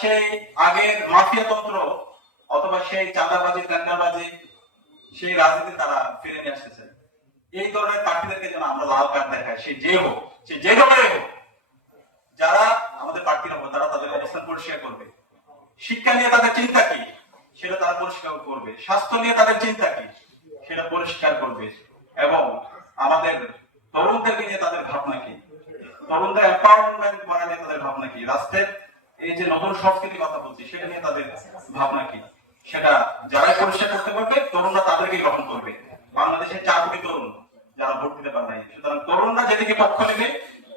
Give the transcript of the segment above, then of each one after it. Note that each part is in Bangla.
সেই আগের মাফিয়া তন্ত্র অথবা সেই চাঁদাবাজি টেন্ডারবাজি সেই রাজনীতি তারা ফিরে নিয়ে আসতেছে। এই ধরনের প্রার্থীদেরকে যেন আমরা লাল কার্ড দেখাই, সে যে হোক, সে যে দলের হোক, যারা আমাদের প্রার্থীরা হবে তারা তাদের অবস্থান পরিষ্কার করবে। শিক্ষা নিয়ে তাদের চিন্তা কি সেটা তারা পরিষ্কার করবে, স্বাস্থ্য নিয়ে তাদের চিন্তা কি সেটা পরিষ্কার করবে, এবং আমাদের তরুণদেরকে নিয়ে তাদের ভাবনা কি, তরুণদের এম্পাওয়ারমেন্ট করা নিয়ে তাদের ভাবনা কি, রাষ্ট্রের এই যে নতুন সংস্কৃতির কথা বলছি সেটা নিয়ে তাদের ভাবনা কি, সেটা যারাই পরিষ্কার করতে পারবে তরুণরা তাদেরকে গ্রহণ করবে। বাংলাদেশের 4 কোটি তরুণ যারা ভোট দিতে পারে নাই, সুতরাং তরুণরা যেদিকে পক্ষ নেবে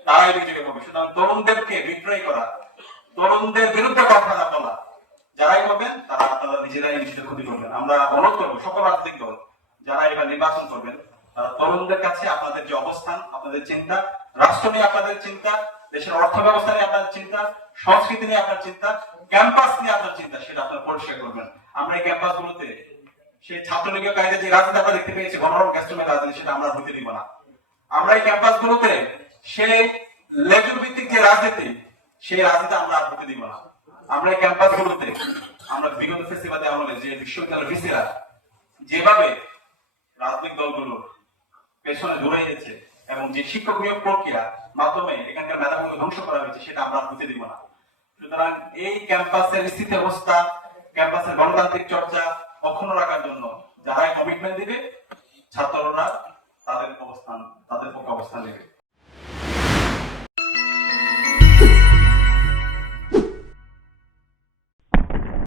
তারাই বিজয়ী হবে। সুতরাং তরুণদেরকে বিদ্রোহী করা, তরুণদের বিরুদ্ধে কথা না বলা, যারাই করবেন তারা আপনারা নিজেরাই নিজেদের ক্ষতি করবেন। আমরা অনুরোধ করবো সকল রাজনৈতিক দল যারা এবার নির্বাচন করবেন, তরুণদের কাছে আপনাদের যে অবস্থান, আপনাদের চিন্তা, রাষ্ট্র নিয়ে আপনাদের চিন্তা, দেশের অর্থ ব্যবস্থা নিয়ে আপনার চিন্তা, সংস্কৃতি নিয়ে আপনার চিন্তা, ক্যাম্পাস নিয়ে আপনার চিন্তা, সেটা আপনারা পরিষ্কার করবেন। আমরা এই ক্যাম্পাস গুলোতে সেই ছাত্রলীগীয় কায়দে যে রাজনীতি আমরা দেখতে পেয়েছি, গণরম গ্যাস্ট্রোমের রাজনীতি, সেটা আমরা হতে দিব না। আমরা এই ক্যাম্পাস গুলোতে সেই লেজুর ভিত্তিক যে রাজনীতি, সেই রাজনীতি আমরা আর হতে দিব না। আমরা এই ক্যাম্পাস গুলোতে আমরা বিগত ফেস্টিভালে আমলে যে বিশ্ববিদ্যালয়ের ভিসিরা যেভাবে রাজনৈতিক দলগুলোর পেছনে দৌড়াইছে এবং যে শিক্ষক নিয়োগ প্রক্রিয়া মাধ্যমে এখানকার মেধাগুলো ধ্বংস করা হয়েছে, সেটা আমরা হতে দিব না। সুতরাং এই ক্যাম্পাসের স্থিতি অবস্থা, ক্যাম্পাসের গণতান্ত্রিক চর্চা অক্ষুণ্ণ রাখার জন্য যারাই কমিটমেন্ট দিবে ছাত্ররা